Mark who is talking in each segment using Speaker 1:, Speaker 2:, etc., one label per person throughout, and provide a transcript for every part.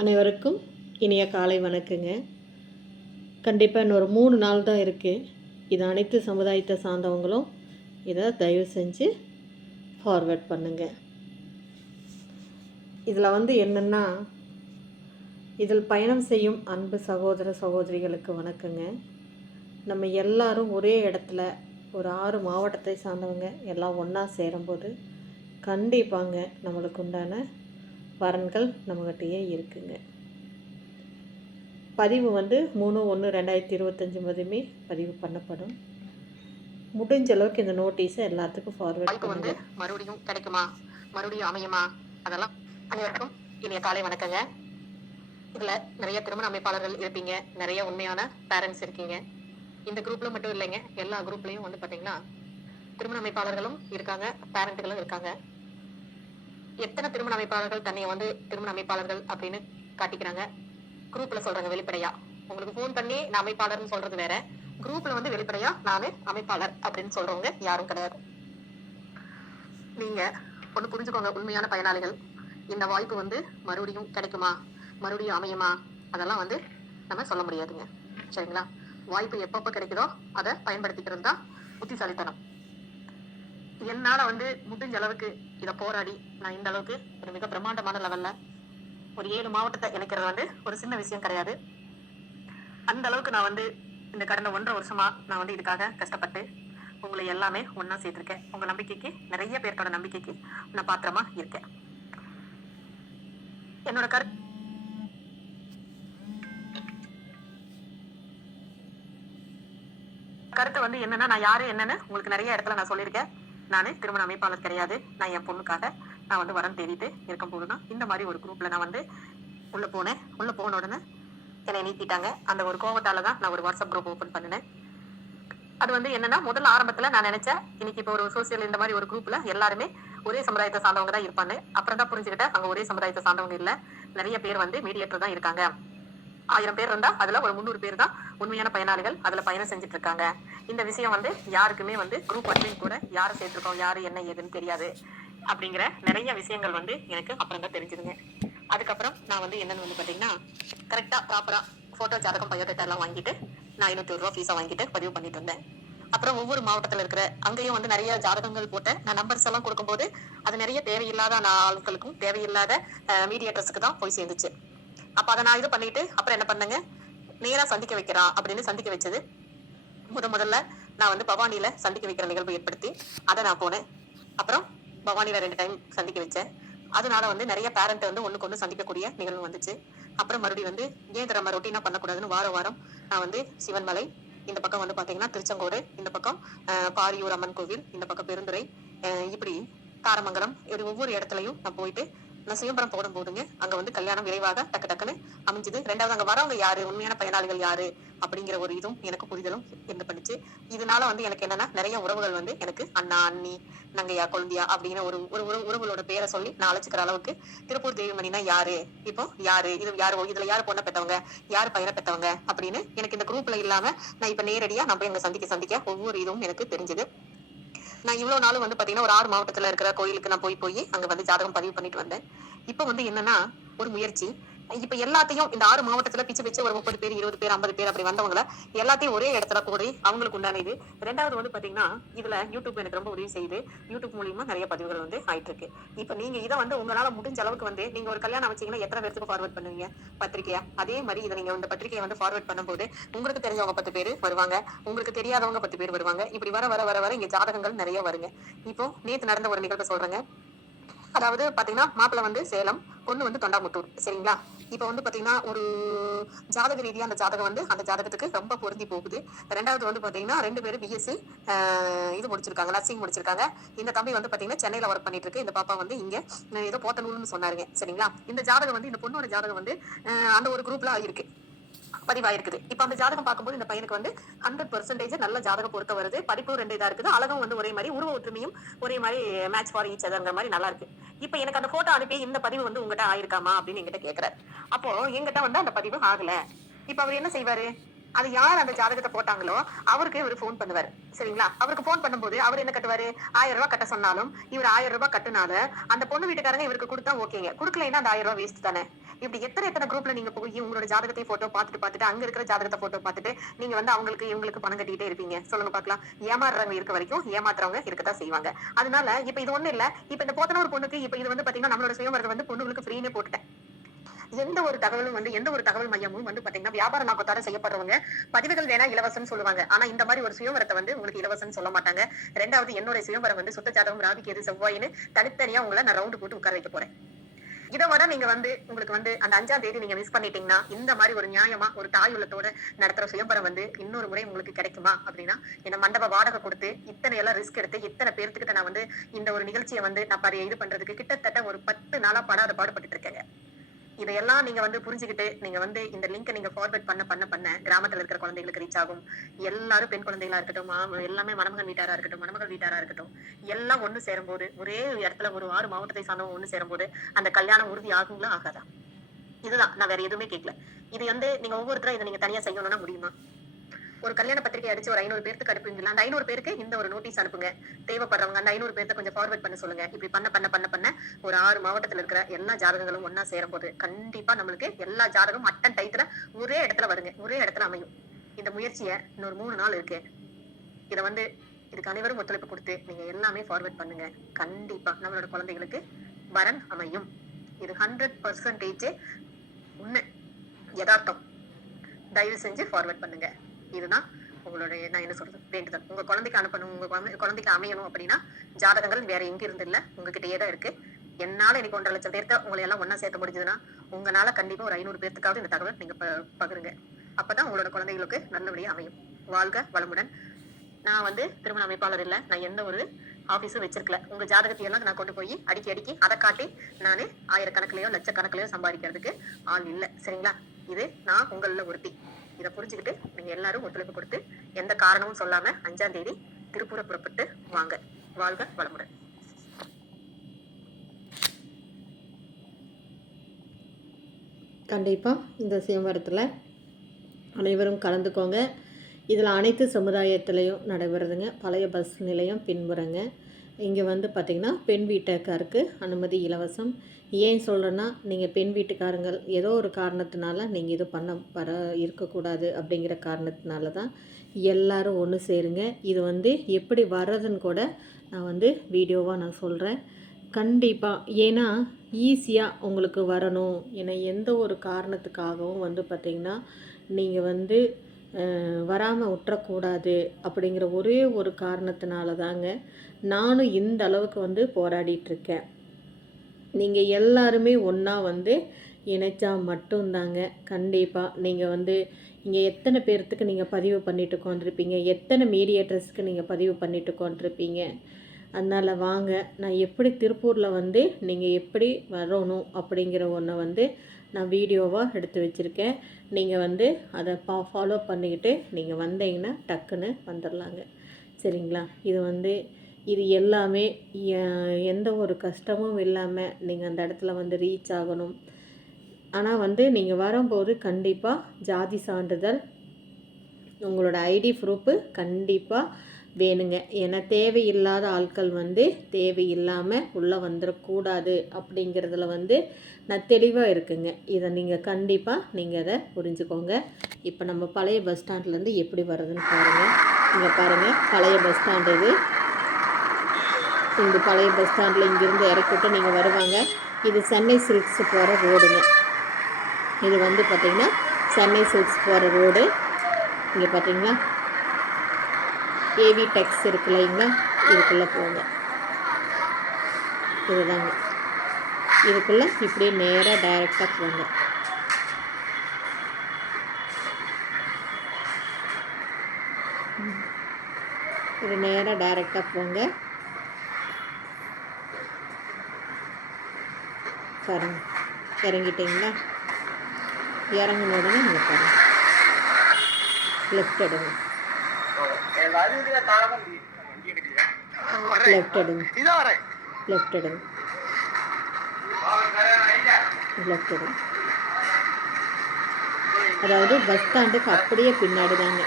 Speaker 1: அனைவருக்கும் இனிய காலை வணக்கங்க. கண்டிப்பாக இன்னொரு மூணு நாள் தான் இருக்குது இது அனைத்து சமுதாயத்தை சார்ந்தவங்களும் இதை தயவு செஞ்சு ஃபார்வேர்ட் பண்ணுங்க. இதில் வந்து என்னென்னா இதில் பயணம் செய்யும் அன்பு சகோதர சகோதரிகளுக்கு வணக்கங்க. நம்ம எல்லாரும் ஒரே இடத்துல ஒரு ஆறு மாவட்டத்தை சார்ந்தவங்க எல்லாம் ஒன்றா சேரும்போது கண்டிப்பாங்க நம்மளுக்கு உண்டான வரன்கள் நம்மகிட்டயே இருக்குங்க. பதிவு வந்து மூணு ஒன்று ரெண்டாயிரத்தி இருபத்தஞ்சி முதமே பதிவு பண்ணப்படும். முடிஞ்ச அளவுக்கு இந்த நோட்டீஸை எல்லாத்துக்கும் ஃபார்வேர்ட் பண்ணுங்க.
Speaker 2: மறுபடியும் கிடைக்குமா? மறுபடியும் அமையுமா? அதெல்லாம் அனைவருக்கும் இனிய காலை வணக்கங்க. இதுல நிறைய திருமண அமைப்பாளர்கள் இருப்பீங்க. நிறைய உண்மையான பேரண்ட்ஸ் இருக்கீங்க. இந்த குரூப்ல மட்டும் இல்லைங்க. எல்லா குரூப்லயும் வந்து பாத்தீங்கன்னா திருமண அமைப்பாளர்களும் இருக்காங்க பேரண்ட்டுகளும் இருக்காங்க. எத்தனை திருமண அமைப்பாளர்கள் தன்னை வந்து திருமண அமைப்பாளர்கள் அப்படின்னு காட்டிக்கிறாங்க. குரூப்ல சொல்றாங்க வெளிப்படையா. உங்களுக்கு போன் பண்ணி நான் அமைப்பாளர்னு சொல்றது வேற. குரூப்ல வந்து வெளிப்படையா நானு அமைப்பாளர் அப்படின்னு சொல்றவங்க யாரும் கிடையாது. நீங்க ஒண்ணு புரிஞ்சுக்கோங்க உண்மையான பயனாளிகள். இந்த வாய்ப்பு வந்து மறுபடியும் கிடைக்குமா? மறுபடியும் அமையுமா? அதெல்லாம் வந்து நம்ம சொல்ல முடியாதுங்க. சரிங்களா? வாய்ப்பு எப்பப்ப கிடைக்குதோ அதை பயன்படுத்திக்கிறது தான் புத்திசாலித்தனம். என்னால வந்து முடிஞ்ச அளவுக்கு இதை போராடி நான் இந்த அளவுக்கு ஒரு மிக பிரம்மாண்டமான லெவல்ல ஒரு ஏழு மாவட்டத்தை இணைக்கிறது வந்து ஒரு சின்ன விஷயம் கிடையாது. அந்த அளவுக்கு நான் வந்து இந்த கடந்த ஒன்றரை வருஷமா நான் வந்து இதுக்காக கஷ்டப்பட்டு உங்களை எல்லாமே ஒன்றா சேர்த்திருக்கேன். உங்க நம்பிக்கைக்கு நிறைய பேர்த்தோட நம்பிக்கைக்கு நான் பாத்திரமா இருக்கேன். என்னோட கரு கருத்து வந்து என்னன்னா நான் யாரு என்னன்னு உங்களுக்கு நிறைய இடத்துல நான் சொல்லியிருக்கேன். நான் திருமண அமைப்பாளர் கிடையாது. நான் என் பொண்ணுக்காக நான் வந்து வரம் தேடிட்டு இருக்கும் போதுதான் இந்த மாதிரி ஒரு குரூப்ல நான் வந்து உள்ள போனேன். உள்ள போன உடனே என்னை நீக்கிட்டாங்க. அந்த ஒரு கோவத்தால தான் நான் ஒரு வாட்ஸ்அப் குரூப் ஓப்பன் பண்ணினேன். அது வந்து என்னன்னா முதல் ஆரம்பத்துல நான் நினைச்சேன் இன்னைக்கு இப்போ ஒரு சோசியல் இந்த மாதிரி ஒரு குரூப்ல எல்லாருமே ஒரே சமுதாயத்தை சார்ந்தவங்க தான் இருப்பாங்க. அப்புறம் தான் புரிஞ்சுக்கிட்டேன் அங்க ஒரே சமுதாயத்தை சார்ந்தவங்க இல்ல. நிறைய பேர் வந்து மீடியேட்டர் தான் இருக்காங்க. ஆயிரம் பேர் இருந்தா அதுல ஒரு முந்நூறு பேர் தான் உண்மையான பயனாளிகள் அதுல பயணம் செஞ்சுட்டு இருக்காங்க இந்த விஷயம் வந்து யாருக்குமே வந்து குரூப் அட்மின் கூட யாரை சேர்த்திருக்கோம் யாரு என்ன ஏதுன்னு தெரியாது. அப்படிங்கிற நிறைய விஷயங்கள் வந்து எனக்கு அப்புறம் தான் தெரிஞ்சுதுங்க அதுக்கப்புறம் நான் வந்து என்னன்னு வந்து பாத்தீங்கன்னா கரெக்டா ப்ராப்பரா போட்டோ ஜாதகம் பயோடேட்டா எல்லாம் வாங்கிட்டு நான் ஐநூத்தி ரூபா ஃபீஸா வாங்கிட்டு பதிவு பண்ணிட்டு இருந்தேன் அப்புறம் ஒவ்வொரு மாவட்டத்துல இருக்கிற அங்கேயும் வந்து நிறைய ஜாதகங்கள் போட்டேன் நான் நம்பர்ஸ் எல்லாம் கொடுக்கும்போது அது நிறைய தேவையில்லாத நான் ஆட்களுக்கும் தேவையில்லாத மீடியேட்டர்ஸுக்கு தான் போய் சேர்ந்துச்சு. அப்ப அதை நான் இது பண்ணிட்டு அப்புறம் என்ன பண்ணேங்க? நேரா சந்திக்க வைக்கிறான் அப்படின்னு சந்திக்க வச்சது. முத முதல்ல நான் வந்து பவானியில சந்திக்க வைக்கிற நிகழ்வு ஏற்படுத்தி அதை நான் போனேன். அப்புறம் பவானியில ரெண்டு டைம் சந்திக்க வச்சேன். அதனால வந்து நிறைய பேரண்ட் வந்து ஒண்ணுக்கு ஒண்ணு சந்திக்கக்கூடிய நிகழ்வு வந்துச்சு. அப்புறம் மறுபடியும் வந்து ஏன் இதை நம்ம ரொட்டீனா பண்ணக்கூடாதுன்னு வாரம் வாரம் நான் வந்து சிவன்மலை இந்த பக்கம் வந்து பாத்தீங்கன்னா திருச்செங்கோடு இந்த பக்கம் பாரியூர் அம்மன் கோவில் இந்த பக்கம் பெருந்துறை இப்படி தாரமங்கலம் இது ஒவ்வொரு இடத்துலயும் நான் போயிட்டு நான் சுயம்பரம் போடும் போதுங்க அங்க வந்து கல்யாணம் விரைவாக டக்கு டக்குன்னு அமைஞ்சது. ரெண்டாவது அங்க வரவங்க யாரு? உண்மையான பயனாளிகள் யாரு? அப்படிங்கிற ஒரு இதுவும் எனக்கு புரிதலும் இருந்து பண்ணுச்சு. இதனால வந்து எனக்கு என்னன்னா நிறைய உறவுகள் வந்து எனக்கு அண்ணா அண்ணி நங்கையா குழந்தையா அப்படின்னு ஒரு ஒரு உறவு- உறவுகளோட பேரை சொல்லி நான் அழைச்சிக்கிற அளவுக்கு திருப்பூர் தேவிமணினா யாரு? இப்போ யாரு? இது யாரு? இதுல யாரு பொண்ணை பெற்றவங்க? யாரு பையனை பெற்றவங்க? அப்படின்னு எனக்கு இந்த குரூப்ல இல்லாம நான் இப்ப நேரடியா நான் போய் சந்திக்க சந்திக்க ஒவ்வொரு இதுவும் எனக்கு தெரிஞ்சது. நான் இவ்வளவு நாளும் வந்து பாத்தீங்கன்னா ஒரு ஆறு மாவட்டத்துல இருக்கிற கோயிலுக்கு நான் போய் போய் அங்க வந்து ஜாதகம் பதிவு பண்ணிட்டு வந்தேன். இப்ப வந்து என்னன்னா ஒரு முயற்சி. இப்ப எல்லாத்தையும் இந்த ஆறு மாவட்டத்துல பிச்சு பிச்சு ஒரு முப்பது பேர் இருபது பேர் ஐம்பது பேர் அப்படி வந்தவங்கள எல்லாத்தையும் ஒரே இடத்துல கூடி அவங்களுக்கு உண்டான இது. ரெண்டாவது வந்து பாத்தீங்கன்னா இதுல யூடியூப் எனக்கு ரொம்ப உதவி செய்யுது. யூடியூப் மூலியமா நிறைய பதிவுகள் வந்து ஆயிட்டு இருக்கு இப்ப நீங்க இதை வந்து உங்களால முடிஞ்ச அளவுக்கு வந்து நீங்க ஒரு கல்யாணம் வச்சீங்கன்னா எத்தனை பேருக்கு ஃபார்வர்ட் பண்ணுவீங்க? பத்திரிக்கையா? அதே மாதிரி இதை நீங்க இந்த பத்திரிக்கையை வந்து ஃபார்வர்ட் பண்ணும்போது உங்களுக்கு தெரிஞ்சவங்க பத்து பேர் வருவாங்க. உங்களுக்கு தெரியாதவங்க பத்து பேர் வருவாங்க. இப்படி வர வர வர வர இங்க ஜாதகங்கள் நிறைய வருங்க. இப்போ நேத்து நடந்த ஒரு நிகழ்வை சொல்றேங்க. அதாவது பாத்தீங்கன்னா மாப்பிள்ளை வந்து சேலம் பொண்ணு வந்து தொண்டாமுத்தூர். சரிங்களா? இப்போ வந்து பாத்தீங்கன்னா ஒரு ஜாதக ரீதியா அந்த ஜாதகம் வந்து அந்த ஜாதகத்துக்கு ரொம்ப பொருந்தி போகுது. ரெண்டாவது வந்து பாத்தீங்கன்னா ரெண்டு பேரும் பிஎஸ்சி இது முடிச்சிருக்காங்க நர்சிங் முடிச்சிருக்காங்க. இந்த தம்பி வந்து பாத்தீங்கன்னா சென்னையில ஒர்க் பண்ணிட்டு இருக்கு. இந்த பாப்பா வந்து இங்க அஹ், ஏதோ போத்தனூர்னு சொன்னாருங்க. சரிங்களா? இந்த ஜாதகம் வந்து இந்த பொண்ணோட ஜாதகம் வந்து அந்த ஒரு குரூப்ல இருக்கு பதிவாயிருக்குது. இப்போ அந்த ஜாதகம் பார்க்கும்போது இந்த பையனுக்கு வந்து ஹண்ட்ரட் பர்சன்டேஜ் நல்ல ஜாதகம் பொறுத்த வருது. படிப்பும் ரெண்டு இதாக இருக்குது. அழகும் வந்து ஒரே மாதிரி உருவ ஒற்றுமையும் ஒரே மாதிரி மேட்ச் ஃபார் ஈச் அதர்ங்கிற மாதிரி நல்லா இருக்கு. இப்போ எனக்கு அந்த போட்டோ அனுப்பி இந்த பதிவு வந்து உங்ககிட்ட ஆயிருக்காமா அப்படின்னு என்கிட்ட கேக்குறாரு. அப்போ என்கிட்ட வந்து அந்த பதிவு ஆகல. இப்போ அவர் என்ன செய்வாரு? அது யார் அந்த ஜாதகத்தை போட்டாங்களோ அவருக்கு இவர் ஃபோன் பண்ணுவார். சரிங்களா? அவருக்கு ஃபோன் பண்ணும்போது அவர் என்ன கட்டுவாரு? ஆயிரம் ரூபாய் கட்ட சொன்னாலும் இவர் ஆயிரம் ரூபாய் கட்டினால அந்த பொண்ணு வீட்டுக்காரங்க இவருக்கு கொடுத்தா ஓகேங்க கொடுக்கலைன்னா அந்த ஆயிரம் ரூபாய் வேஸ்ட் தானே. இப்படி எத்தனை எத்தனை குரூப்ல நீங்க போய் உங்களோட ஜாதகத்தை போட்டோ பார்த்துட்டு பார்த்துட்டு அங்க இருக்கிற ஜாதகத்தை போட்டோ பார்த்துட்டு நீங்க வந்து அவங்களுக்கு இவங்களுக்கு பணம் கட்டிட்டே இருப்பீங்க. சொல்லுங்க பாக்கலாம் ஏமாறுறவங்க இருக்க வரைக்கும் ஏமாத்துறவங்க இருக்கத்தான் செய்வாங்க. அதனால இப்ப இது ஒண்ணு இல்ல. இப்ப இந்த போத்தன ஒரு பொண்ணுக்கு இப்ப இது வந்து பாத்தீங்கன்னா நம்மளோட சுயமரத்தை வந்து பொண்ணுங்களுக்கு ஃப்ரீனே போட்டுட்டேன். எந்த ஒரு தகவலும் வந்து எந்த ஒரு தகவல் மையமும் வந்து பாத்தீங்கன்னா வியாபார நோக்கத்தோட செய்யப்படுறவங்க பதிவுகள் வேணா இலவசம் சொல்லுவாங்க. ஆனா இந்த மாதிரி ஒரு சுயவரத்தை வந்து உங்களுக்கு இலவசம் சொல்ல மாட்டாங்க. ரெண்டாவது என்னுடைய சுயவரம் வந்து சுத்த ஜாதகம் ராவிக்கு எது செவ்வாயின்னு தனித்தனியா உங்களை நான் ரவுண்டு போட்டு உட்கார வைக்க போறேன். இதை விட நீங்க வந்து உங்களுக்கு வந்து அந்த அஞ்சாம் தேதி நீங்க மிஸ் பண்ணிட்டீங்கன்னா இந்த மாதிரி ஒரு நியாயமா ஒரு தாய் உள்ளத்தோட நடத்துற சுயம்பரம் வந்து இன்னொரு முறை உங்களுக்கு கிடைக்குமா அப்படின்னா என்ன மண்டப வாடகை கொடுத்து இத்தனை எல்லாம் ரிஸ்க் எடுத்து இத்தனை பேர்த்துக்கிட்ட நான் வந்து இந்த ஒரு நிகழ்ச்சியை வந்து நான் பாரு இது பண்றதுக்கு கிட்டத்தட்ட ஒரு பத்து நாளா படாத பாடுபட்டு இருக்கேங்க. இதையெல்லாம் நீங்க வந்து புரிஞ்சுக்கிட்டு நீங்க வந்து இந்த லிங்கை நீங்க ஃபார்வர்ட் பண்ண பண்ண பண்ண கிராமத்துல இருக்கிற குழந்தைகளுக்கு ரீச் ஆகும். எல்லாரும் பெண் குழந்தைகளா இருக்கட்டும் எல்லாமே மணமகன் வீட்டாரா இருக்கட்டும் மணமகள் வீட்டாரா இருக்கட்டும் எல்லாம் ஒண்ணு சேரும்போது ஒரே இடத்துல ஒரு ஆறு மாவட்டத்தை சார்ந்தவங்க ஒண்ணு சேரும்போது அந்த கல்யாணம் உறுதி ஆகுங்களா ஆகாதா? இதுதான். நான் வேற எதுவுமே கேட்கல இது வந்து நீங்க ஒவ்வொருத்தரும் இதை நீங்க தனியா செய்யணும்னா முடியுமா? ஒரு கல்யாண பத்திரிகை அடிச்சு ஒரு ஐநூறு பேருக்கு அனுப்புவீங்களா? அந்த ஐநூறு பேருக்கு இந்த ஒரு நோட்டீஸ் அனுப்புங்க. தேவைப்படுறவங்க அந்த ஐநூறு பேர்த்த கொஞ்சம் ஃபார்வர்ட் பண்ண சொல்லுங்க. இப்படி பண்ண பண்ண பண்ண பண்ண ஒரு ஆறு மாவட்டத்துல இருக்கிற எல்லா ஜாதகங்களும் ஒன்னா சேரும் போது கண்டிப்பா நம்மளுக்கு எல்லா ஜாதகமும் அட்டன் டயத்துல ஒரே இடத்துல வருங்க. ஒரே இடத்துல அமையும். இந்த முயற்சியை இன்னொரு மூணு நாள் இருக்கு. இதை வந்து இதுக்கு அனைவரும் ஒத்துழைப்பு கொடுத்து நீங்க எல்லாமே ஃபார்வர்ட் பண்ணுங்க. கண்டிப்பா நம்மளோட குழந்தைகளுக்கு வரன் அமையும். இது ஹண்ட்ரட் பர்சன்டேஜ் உண்மை. யதார்த்தம். தயவு செஞ்சு ஃபார்வர்ட் பண்ணுங்க. இதுதான் உங்களுடைய நான் என்ன சொல்றது வேண்டுதல். உங்க குழந்தைக்கு அனுப்பணும் உங்க குழந்தை- குழந்தைக்கு அமையணும் அப்படின்னா ஜாதகங்கள் வேற எங்க இருந்து இல்ல உங்ககிட்டயே தான் இருக்கு. என்னால இன்னைக்கு ஒன்றரை லட்சம் பேர்த்த உங்களை எல்லாம் ஒன்னா சேர்க்க முடிஞ்சதுன்னா உங்களால கண்டிப்பா ஒரு ஐநூறு பேர்த்துக்காவது இந்த தகவல் நீங்க ப- பகிருங்க. அப்பதான் உங்களோட குழந்தைகளுக்கு நல்லபடியா அமையும். வாழ்க வளமுடன். நான் வந்து திருமண அமைப்பாளர் இல்ல நான் எந்த ஒரு ஆஃபீஸும் வச்சிருக்கல. உங்க ஜாதகத்தை எல்லாம் நான் கொண்டு போய் அடிக்கி அடிக்கி அதை காட்டி நான் ஆயிரக்கணக்கிலையோ லட்சக்கணக்கிலையோ சம்பாதிக்கிறதுக்கு ஆள் இல்லை. சரிங்களா? இது நான் உங்களில் ஒருத்தி. இதை புரிஞ்சுக்கிட்டு நீங்க எல்லாரும் ஒத்துழைப்பு கொடுத்து எந்த காரணமும் சொல்லாம அஞ்சாம் தேதி திருப்பூர புறப்பட்டு வாங்க. வாழ்க வளமுடன்.
Speaker 1: கண்டிப்பாக இந்த சுயம்பரத்தில் அனைவரும் கலந்துக்கோங்க. இதில் அனைத்து சமுதாயத்திலையும் நடைபெறுதுங்க. பழைய பஸ் நிலையம் பின்புறங்க. இங்கே வந்து பார்த்திங்கன்னா பெண் வீட்டுக்காருக்கு அனுமதி இலவசம். ஏன் சொல்கிறேன்னா நீங்கள் பெண் வீட்டுக்காரங்கள் ஏதோ ஒரு காரணத்தினால நீங்கள் இது பண்ண வர இருக்கக்கூடாது அப்படிங்கிற காரணத்தினால தான் எல்லாரும் ஒன்று சேருங்க. இது வந்து எப்படி வர்றதுன்னு கூட நான் வந்து வீடியோவாக நான் சொல்கிறேன் கண்டிப்பாக ஏன்னா ஈஸியாக உங்களுக்கு வரணும். ஏன்னா எந்த ஒரு காரணத்துக்காகவும் வந்து பார்த்திங்கன்னா நீங்கள் வந்து வராமல் விட்டுறக்கூடாது அப்படிங்கிற ஒரே ஒரு காரணத்தினால தாங்க நானும் இந்த அளவுக்கு வந்து போராடிட்டுருக்கேன். நீங்கள் எல்லாருமே ஒன்றா வந்து இணைச்சா மட்டும்தாங்க. கண்டிப்பாக நீங்கள் வந்து இங்கே எத்தனை பேர்த்துக்கு நீங்கள் பதிவு பண்ணிட்டு உட்காந்துருப்பீங்க எத்தனை மீடியேட்டர்ஸ்க்கு நீங்கள் பதிவு பண்ணிட்டு உட்காந்துருப்பீங்க அதனால் வாங்க நான் எப்படி திருப்பூரில் வந்து நீங்கள் எப்படி வரணும் அப்படிங்கிற ஒன்றை வந்து நான் வீடியோவாக எடுத்து வச்சுருக்கேன். நீங்கள் வந்து அதை பா ஃபாலோ பண்ணிக்கிட்டு நீங்கள் வந்தீங்கன்னா டக்குன்னு வந்துடலாங்க சரிங்களா? இது வந்து இது எல்லாமே எந்த ஒரு கஷ்டமும் இல்லாமல் நீங்கள் அந்த இடத்துல வந்து ரீச் ஆகணும். ஆனால் வந்து நீங்கள் வரும்போது கண்டிப்பாக ஜாதி சான்றிதழ் உங்களோட ஐடி ப்ரூஃபு கண்டிப்பாக வேணுங்க. ஏன்னா தேவையில்லாத ஆட்கள் வந்து தேவையில்லாமல் உள்ளே வந்துடக்கூடாது அப்படிங்கிறதுல வந்து நான் தெளிவாக இருக்குங்க. இதை நீங்கள் கண்டிப்பாக நீங்கள் அதை புரிஞ்சுக்கோங்க. இப்போ நம்ம பழைய பஸ் ஸ்டாண்ட்லேருந்து எப்படி வருதுன்னு பாருங்கள் இங்கே பாருங்கள் பழைய பஸ் ஸ்டாண்டு இது. இந்த பழைய பஸ் ஸ்டாண்டில் இங்கேருந்து இறக்கிட்டு நீங்கள் வருவாங்க. இது சென்னை சில்க்ஸ் போகிற ரோடுங்க இது வந்து பார்த்திங்கன்னா சென்னை சில்க்ஸ் போகிற ரோடு இங்கே பார்த்திங்கன்னா ஏவி டெக்ஸ் இருக்கு இல்லைங்களா? இதுக்குள்ளே போங்க. இதுதாங்க. இதுக்குள்ளே இப்படியே நேராக டைரெக்டாக போங்க. இது நேராக டைரெக்டாக போங்க. பாருங்க. இறங்கிட்டீங்களா? இறங்கின உடனே நீங்கள் பாருங்கள் லெஃப்ட் எடுங்க. லெஃப்ட் எடுங்க லெஃப்ட் எடுங்க லெஃப்ட் எடுங்க அதாவது பஸ் ஸ்டாண்டுக்கு அப்படியே பின்னாடி தாங்க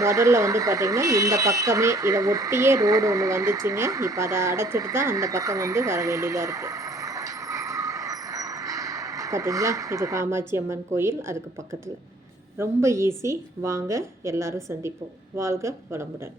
Speaker 1: முதல்ல வந்து பார்த்திங்கன்னா இந்த பக்கமே இதை ஒட்டியே ரோடு ஒன்று வந்துச்சுங்க இப்போ அதை அடைச்சிட்டு தான் அந்த பக்கம் வந்து வர வேண்டியதாக இருக்குது பார்த்தீங்களா இது காமாட்சி அம்மன் கோயில் அதுக்கு பக்கத்தில் ரொம்ப ஈஸி. வாங்க எல்லாரும் சந்திப்போம். வாழ்க வளமுடன்.